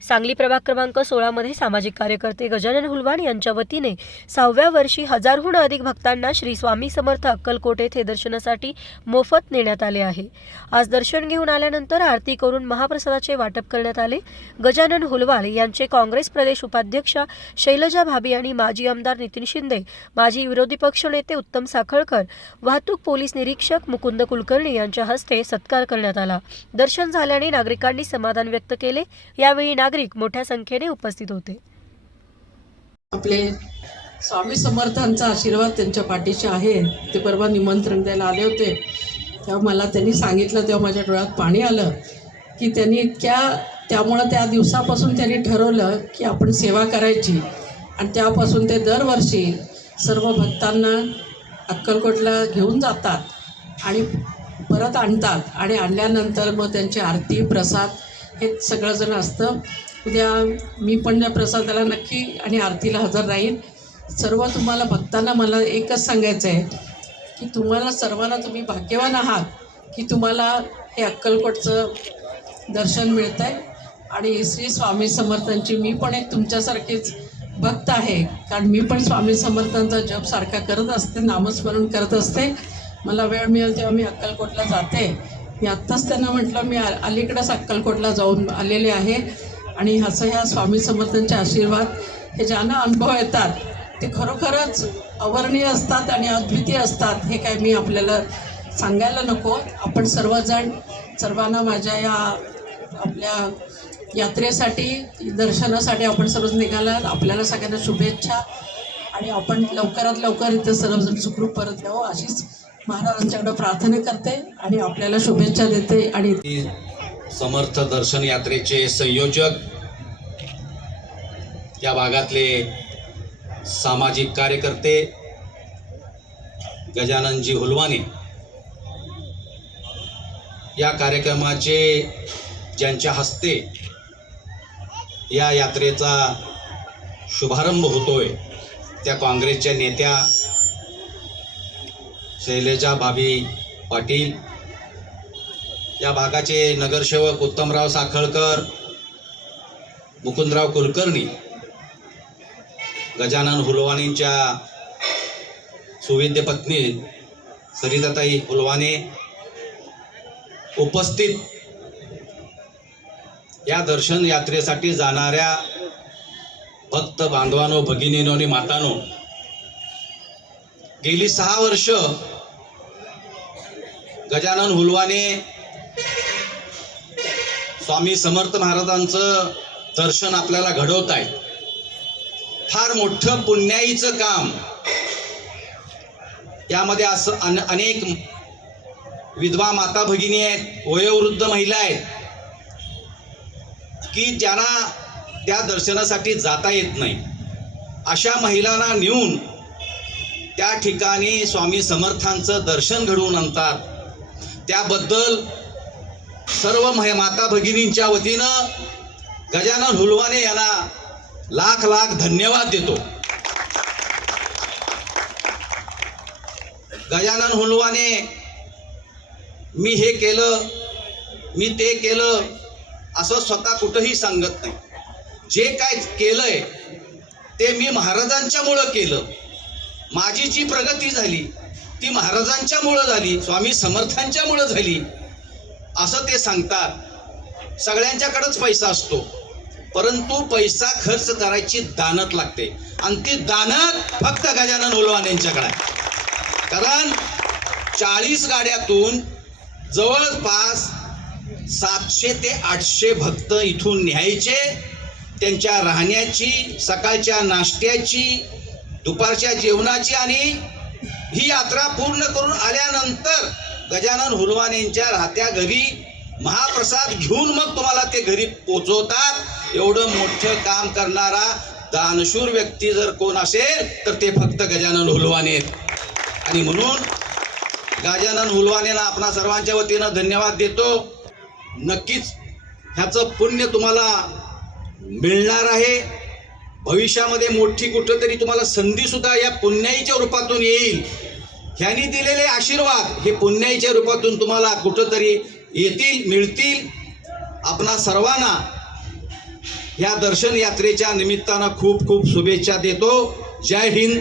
सांगली प्रभाग क्रमांक सोळामध्ये सामाजिक कार्यकर्ते गजानन हुलवाण यांच्या वतीने सहाव्या वर्षी हजारहून अधिक भक्तांना श्री स्वामी समर्थ अक्कलकोट येथे दर्शनासाठी मोफत नेण्यात आले आहे. आज दर्शन घेऊन आल्यानंतर आरती करून महाप्रसादाचे वाटप करण्यात आले. गजानन हुलवाल यांचे काँग्रेस प्रदेश उपाध्यक्ष शैलजा भाभी आणि माजी आमदार नितीन शिंदे माजी विरोधी पक्षनेते उत्तम साखळकर वाहतूक पोलीस निरीक्षक मुकुंद कुलकर्णी यांच्या हस्ते सत्कार करण्यात आला. दर्शन झाल्याने नागरिकांनी समाधान व्यक्त केले. यावेळी नागरिक मोठ्या संख्येने उपस्थित होते. आपले स्वामी समर्थांचा आशीर्वाद त्यांच्या पाठीशी आहे. ते परवा निमंत्रण द्यायला आले होते. तेव्हा मला त्यांनी सांगितलं तेव्हा माझ्या डोळ्यात पाणी आलं की त्यांनी इतक्या त्यामुळं त्या दिवसापासून त्यांनी ठरवलं की आपण सेवा करायची. आणि त्यापासून ते दरवर्षी सर्व भक्तांना अक्कलकोटला घेऊन जातात आणि परत आणतात आणि आणल्यानंतर मग त्यांची आरती प्रसाद हे सगळंजण असतं उद्या मी पण त्या प्रसादाला नक्की आणि आरतीला हजर राहीन. सर्व तुम्हाला भक्तांना मला एकच सांगायचं आहे की तुम्हाला सर्वांना तुम्ही भाग्यवान आहात की तुम्हाला हे अक्कलकोटचं दर्शन मिळतं आहे आणि श्री स्वामी समर्थांची मी पण एक तुमच्यासारखीच भक्त आहे कारण मी पण स्वामी समर्थांचा जप सारखा करत असते नामस्मरण करत असते. मला वेळ मिळेल तेव्हा मी अक्कलकोटला जाते. मी आत्ताच त्यांना म्हटलं मी अलीकडंच अक्कलकोटला जाऊन आलेले आहे आणि असं ह्या स्वामी समर्थांचे आशीर्वाद हे ज्यांना अनुभव येतात ते खरोखरच अवर्णीय असतात आणि अद्वितीय असतात हे काय मी आपल्याला सांगायला नको. आपण सर्वजण सर्वांना माझ्या या आपल्या यात्रेसाठी दर्शनासाठी आपण सर्वच निघालात आपल्याला सगळ्यांना शुभेच्छा आणि आपण लवकरात लवकर इथं सर्वजण सुखरूप परत यावं अशीच महाराजांच्याकडे प्रार्थना करते आणि आपल्याला शुभेच्छा देते आणि समर्थ दर्शन यात्रेचे संयोजक या भागातले सामाजिक कार्यकर्ते गजाननजी हुलवाने. या कार्यक्रमाचे ज्यांच्या हस्ते या यात्रेचा शुभारंभ होतोय त्या काँग्रेसच्या नेत्या शैलेजा भाभी पाटील. या भागाचे नगरसेवक उत्तमराव साखळकर मुकुंदराव कुलकर्णी गजानन हुलवानींच्या सुविद्य पत्नी सरिताताई हुलवाने उपस्थित या दर्शन यात्रेसाठी जाणाऱ्या भक्त बांधवानो भगिनीनो आणि मातानो गेली सहा वर्ष गजानन हुलवाने स्वामी समर्थ महाराजांचं दर्शन आपल्याला घडवत आहेत. फार मोठं पुण्याईचं काम. यामध्ये असं अन अनेक विधवा माता भगिनी आहेत वयोवृद्ध महिला आहेत की ज्यांना त्या दर्शनासाठी जाता येत नाही. अशा महिलांना नेऊन त्या ठिकाणी स्वामी समर्थांचं दर्शन घडवून आणतात. त्याबद्दल सर्व माता भगिनींच्या वतीनं गजानन हुलवाने यांना लाख लाख धन्यवाद देतो. गजानन हुलवाने मी हे केलं मी ते केलं असं स्वतः कुठंही सांगत नाही. जे काय केलंय ते मी महाराजांच्यामुळं केलं. माझी जी प्रगती झाली ती महाराजांच्यामुळं झाली स्वामी समर्थांच्यामुळं झाली असं ते सांगतात. सगळ्यांच्याकडंच पैसा असतो. परंतु पैसा खर्च करायची दानत लागते. आणि ती दानत फक्त गजानन ओलवान यांच्याकडे आहे. कारण चाळीस गाड्यातून जवळपास सातशे ते आठशे भक्त इथून न्यायचे. त्यांच्या राहण्याची सकाळच्या नाश्त्याची दुपारच्या जेवणाची आणि ही यात्रा पूर्ण करून आल्यानंतर गजानन हुलवान यांच्या राहत्या घरी महाप्रसाद घेऊन मग तुम्हाला ते घरी पोचवतात. एवढं मोठं काम करणारा दानशूर व्यक्ती जर कोण असेल तर ते फक्त गजानन हुलवाने आहेत. आणि म्हणून गजानन हुलवानेला आपणा सर्वांच्या वतीनं धन्यवाद देतो. नक्कीच ह्याचं पुण्य तुम्हाला मिळणार आहे. भविष्यामध्ये मोठी कुठंतरी तुम्हाला संधी सुद्धा या पुण्याईच्या रूपातून येईल. ह्यांनी दिलेले आशीर्वाद हे पुण्याईच्या रूपातून तुम्हाला कुठंतरी येतील मिळतील. आपणा सर्वांना ह्या दर्शन यात्रेच्या निमित्तानं खूप खूप शुभेच्छा देतो. जय हिंद.